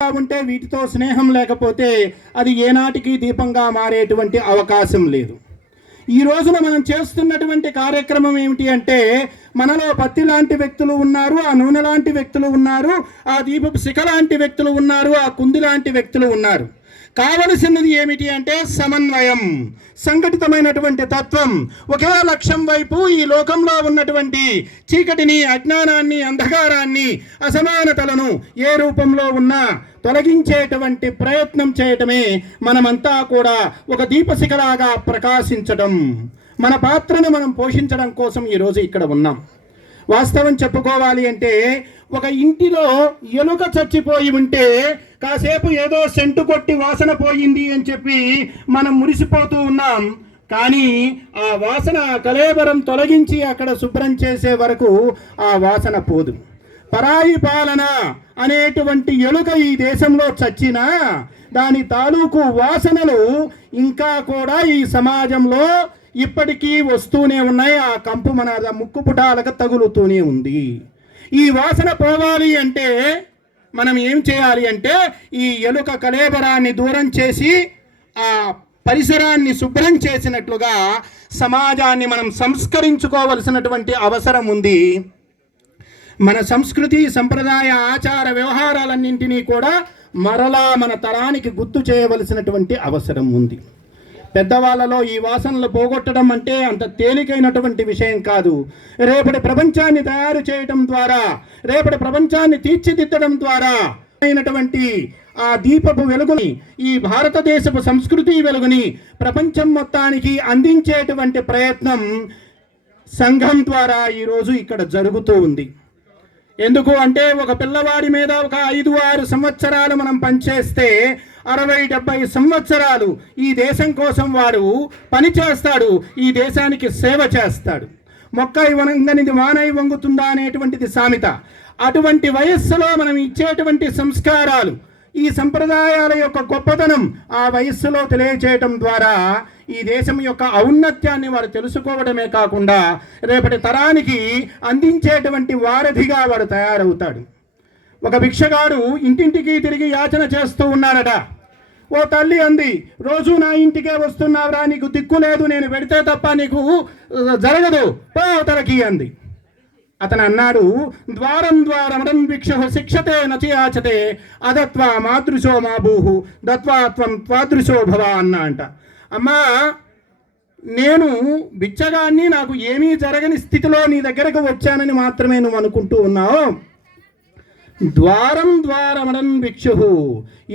ఉంటే వీటితో స్నేహం లేకపోతే అది ఏనాటికి దీపంగా మారేటువంటి అవకాశం లేదు. ఈ రోజున మనం చేస్తున్నటువంటి కార్యక్రమం ఏమిటి అంటే, మనలో పత్తి లాంటి వ్యక్తులు ఉన్నారు, ఆ నూనె లాంటి వ్యక్తులు ఉన్నారు, ఆ దీపపు శిఖ లాంటి వ్యక్తులు ఉన్నారు, ఆ కుంది లాంటి వ్యక్తులు ఉన్నారు. కావలసినది ఏమిటి అంటే సమన్వయం, సంఘటితమైనటువంటి తత్వం. ఒకే లక్ష్యం వైపు ఈ లోకంలో ఉన్నటువంటి చీకటిని, అజ్ఞానాన్ని, అంధకారాన్ని, అసమానతలను ఏ రూపంలో ఉన్నా తొలగించేటువంటి ప్రయత్నం చేయటమే మనమంతా కూడా ఒక దీపశిఖలాగా ప్రకాశించడం, మన పాత్రను మనం పోషించడం కోసం ఈరోజు ఇక్కడ ఉన్నాం. వాస్తవం చెప్పుకోవాలి అంటే, ఒక ఇంటిలో ఎలుక చచ్చిపోయి ఉంటే కాసేపు ఏదో సెంటు కొట్టి వాసన పోయింది అని చెప్పి మనం మురిసిపోతూ ఉన్నాం. కానీ ఆ వాసన కళేబరం తొలగించి అక్కడ శుభ్రం చేసే వరకు ఆ వాసన పోదు. పరాయి పాలన అనేటువంటి ఎలుక ఈ దేశంలో చచ్చినా దాని తాలూకు వాసనలు ఇంకా కూడా ఈ సమాజంలో ఇప్పటికీ వస్తూనే ఉన్నాయి. ఆ కంపు మన ముక్కు పుటాలకు తగులుతూనే ఉంది. ఈ వాసన పోవాలి అంటే మనం ఏం చేయాలి అంటే, ఈ ఎలుక కళేబరాన్ని దూరం చేసి ఆ పరిసరాన్ని శుభ్రం చేసినట్లుగా సమాజాన్ని మనం సంస్కరించుకోవలసినటువంటి అవసరం ఉంది. మన సంస్కృతి, సంప్రదాయ, ఆచార వ్యవహారాలన్నింటినీ కూడా మరలా మన తరానికి గుర్తు చేయవలసినటువంటి అవసరం ఉంది. పెద్దవాళ్ళలో ఈ వాసనలు పోగొట్టడం అంటే అంత తేలికైనటువంటి విషయం కాదు. రేపటి ప్రపంచాన్ని తయారు చేయడం ద్వారా, రేపటి ప్రపంచాన్ని తీర్చిదిద్దడం ద్వారా అయినటువంటి ఆ దీపపు వెలుగుని, ఈ భారతదేశపు సంస్కృతి వెలుగుని ప్రపంచం మొత్తానికి అందించేటువంటి ప్రయత్నం సంఘం ద్వారా ఈరోజు ఇక్కడ జరుగుతూ ఉంది. ఎందుకు అంటే, ఒక పిల్లవాడి మీద ఒక 5-6 సంవత్సరాలు మనం పనిచేస్తే 60-70 సంవత్సరాలు ఈ దేశం కోసం వాడు పని చేస్తాడు, ఈ దేశానికి సేవ చేస్తాడు. మొక్క వంగనిది మానై వంగుతుందా అనేటువంటిది సామెత. అటువంటి వయస్సులో మనం ఇచ్చేటువంటి సంస్కారాలు, ఈ సంప్రదాయాల యొక్క గొప్పతనం ఆ వయస్సులో తెలియచేయటం ద్వారా ఈ దేశం యొక్క ఔన్నత్యాన్ని వారు తెలుసుకోవడమే కాకుండా రేపటి తరానికి అందించేటువంటి వారధిగా వాడు తయారవుతాడు. ఒక భిక్షగాడు ఇంటింటికి తిరిగి యాచన చేస్తూ ఉన్నాడట. ఓ తల్లి అంది, రోజు నా ఇంటికే వస్తున్నావురా, నీకు దిక్కు లేదు, నేను పెడితే తప్ప నీకు జరగదు, పో తరకి అంది. అతను అన్నాడు, ద్వారం ద్వారమడం భిక్షు శిక్షతే నచయాచతే అదత్వా మాతృశో మా భూహు దత్వా త్వం త్వాదృశో భవ అన్న అంట. అమ్మా, నేను బిచ్చగాన్ని, నాకు ఏమీ జరగని స్థితిలో నీ దగ్గరకు వచ్చానని మాత్రమే నువ్వు అనుకుంటూ ఉన్నావు. ద్వారం ద్వారమడం భిక్షు,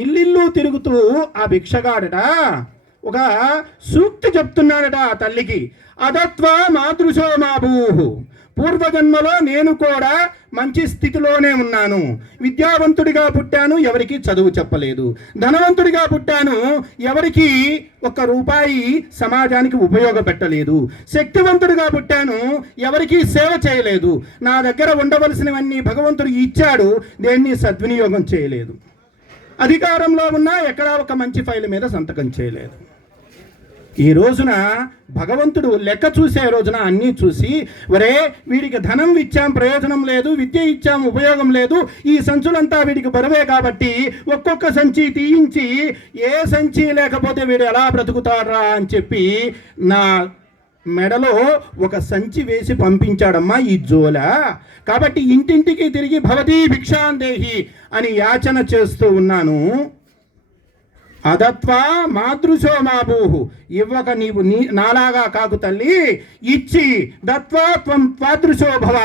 ఇల్లిల్లు తిరుగుతూ ఆ భిక్షగాడట ఒక సూక్తి చెప్తున్నాడట ఆ తల్లికి. అదత్వా మాతృశో మా భూహు, పూర్వజన్మలో నేను కూడా మంచి స్థితిలోనే ఉన్నాను, విద్యావంతుడిగా పుట్టాను, ఎవరికి చదువు చెప్పలేదు, ధనవంతుడిగా పుట్టాను, ఎవరికి 1 రూపాయి సమాజానికి ఉపయోగపెట్టలేదు, శక్తివంతుడిగా పుట్టాను, ఎవరికి సేవ చేయలేదు, నా దగ్గర ఉండవలసినవన్నీ భగవంతుడు ఇచ్చాడు, దేన్ని సద్వినియోగం చేయలేదు, అధికారంలో ఉన్నా ఎక్కడా ఒక మంచి ఫైల్ మీద సంతకం చేయలేదు. ఈ రోజున భగవంతుడు లెక్క చూసే రోజున అన్నీ చూసి, ఒరే వీడికి ధనం ఇచ్చాం ప్రయోజనం లేదు, విద్య ఇచ్చాం ఉపయోగం లేదు, ఈ సంచులంతా వీడికి బరువే కాబట్టి ఒక్కొక్క సంచి తీయించి ఏ సంచి లేకపోతే వీడు ఎలా బ్రతుకుతారా అని చెప్పి నా మెడలో ఒక సంచి వేసి పంపించాడమ్మా ఈ జోల. కాబట్టి ఇంటింటికి తిరిగి భవతీ భిక్షాందేహి అని యాచన చేస్తూ ఉన్నాను. అదత్వా మాతృశో మా భూహు, ఇవ్వక నీవు నాలాగా కాకు తల్లి, ఇచ్చి దత్వా త్వం త్వాదృశో భవ,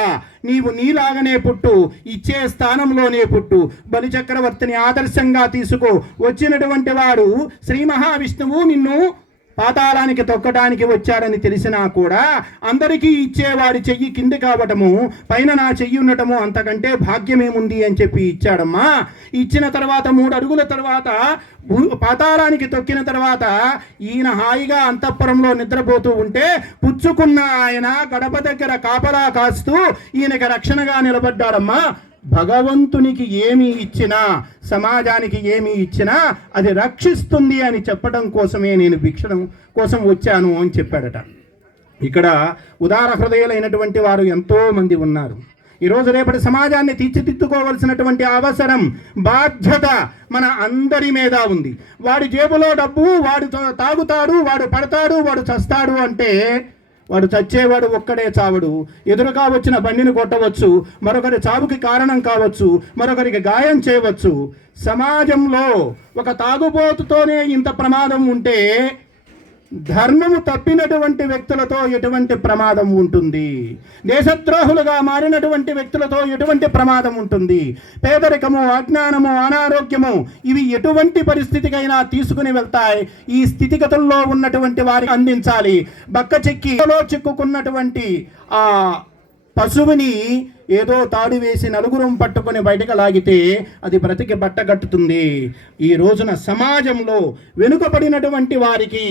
నీవు నీలాగనే పుట్టు, ఇచ్చే స్థానంలోనే పుట్టు. బలిచక్రవర్తిని ఆదర్శంగా తీసుకో. వచ్చినటువంటి వాడు శ్రీ మహావిష్ణువు నిన్ను పాతాళానికి తొక్కడానికి వచ్చాడని తెలిసినా కూడా అందరికీ ఇచ్చేవాడి చెయ్యి కింది కావటము, పైన నా చెయ్యి ఉండటము అంతకంటే భాగ్యమేముంది అని చెప్పి ఇచ్చాడమ్మా. ఇచ్చిన తర్వాత 3 అడుగుల తర్వాత పాతాళానికి తొక్కిన తర్వాత ఈయన హాయిగా అంతఃపురంలో నిద్రపోతూ ఉంటే పుచ్చుకున్న ఆయన గడప దగ్గర కాపలా కాస్తూ ఈయనకి రక్షణగా నిలబడ్డాడమ్మా. భగవంతునికి ఏమి ఇచ్చినా, సమాజానికి ఏమి ఇచ్చినా అది రక్షిస్తుంది అని చెప్పడం కోసమే నేను భిక్షణం కోసం వచ్చాను అని చెప్పాడట. ఇక్కడ ఉదార హృదయులైనటువంటి వారు ఎంతోమంది ఉన్నారు. ఈరోజు రేపటి సమాజాన్ని తీర్చిదిద్దుకోవాల్సినటువంటి అవసరం, బాధ్యత మన అందరి మీద ఉంది. వాడి జేబులో డబ్బు, వాడు తాగుతాడు, వాడు పడతాడు, వాడు చస్తాడు అంటే వాడు చచ్చేవాడు ఒక్కడే చావడు. ఎదురుగా వచ్చిన బండిని కొట్టవచ్చు, మరొకరి చావుకి కారణం కావచ్చు, మరొకరికి గాయం చేయవచ్చు. సమాజంలో ఒక తాగుబోతుతోనే ఇంత ప్రమాదం ఉంటే ధర్మము తప్పినటువంటి వ్యక్తులతో ఎటువంటి ప్రమాదం ఉంటుంది? దేశద్రోహులుగా మారినటువంటి వ్యక్తులతో ఎటువంటి ప్రమాదం ఉంటుంది? పేదరికము, అజ్ఞానము, అనారోగ్యము ఇవి ఎటువంటి పరిస్థితికైనా తీసుకుని వెళ్తాయి. ఈ స్థితిగతుల్లో ఉన్నటువంటి వారికి అందించాలి. బక్క చెక్కిలో చిక్కుకున్నటువంటి ఆ పశువుని ఏదో తాడు వేసి నలుగురం పట్టుకొని బయటకు లాగితే అది బ్రతికి బట్టగట్టుతుంది. ఈ రోజున సమాజంలో వెనుకబడినటువంటి వారికి,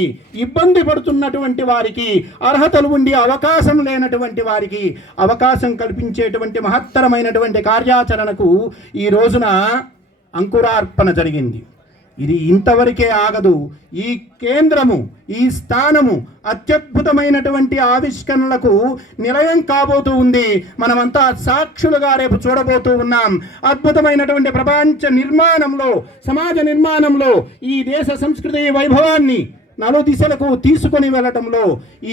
ఇబ్బంది పడుతున్నటువంటి వారికి, అర్హతలు ఉండి అవకాశం లేనటువంటి వారికి అవకాశం కల్పించేటువంటి మహత్తరమైనటువంటి కార్యాచరణకు ఈ రోజున అంకురార్పణ జరిగింది. ఇది ఇంతవరకే ఆగదు. ఈ కేంద్రము, ఈ స్థానము అత్యద్భుతమైనటువంటి ఆవిష్కరణలకు నిలయం కాబోతూ ఉంది. మనమంతా సాక్షులుగా రేపు చూడబోతూ ఉన్నాం. అద్భుతమైనటువంటి ప్రపంచ నిర్మాణంలో, సమాజ నిర్మాణంలో ఈ దేశ సంస్కృతి వైభవాన్ని నలుదిశలకు తీసుకొని వెళ్ళటంలో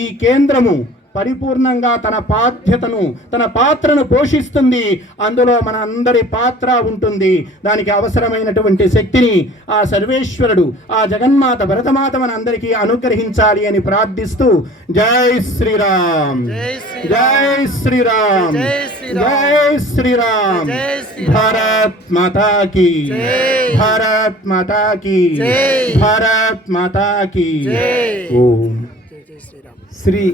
ఈ కేంద్రము పరిపూర్ణంగా తన బాధ్యతను, తన పాత్రను పోషిస్తుంది. అందులో మన అందరి పాత్ర ఉంటుంది. దానికి అవసరమైనటువంటి శక్తిని ఆ సర్వేశ్వరుడు, ఆ జగన్మాత, భరతమాత మన అందరికీ అనుగ్రహించాలి అని ప్రార్థిస్తూ జై శ్రీరామ్, జై శ్రీరామ్, జై శ్రీరామ్. భారత్ మాతా కీ, భారత్ మాతా కీ, భారత్ మాతా కీ. ఓం శ్రీ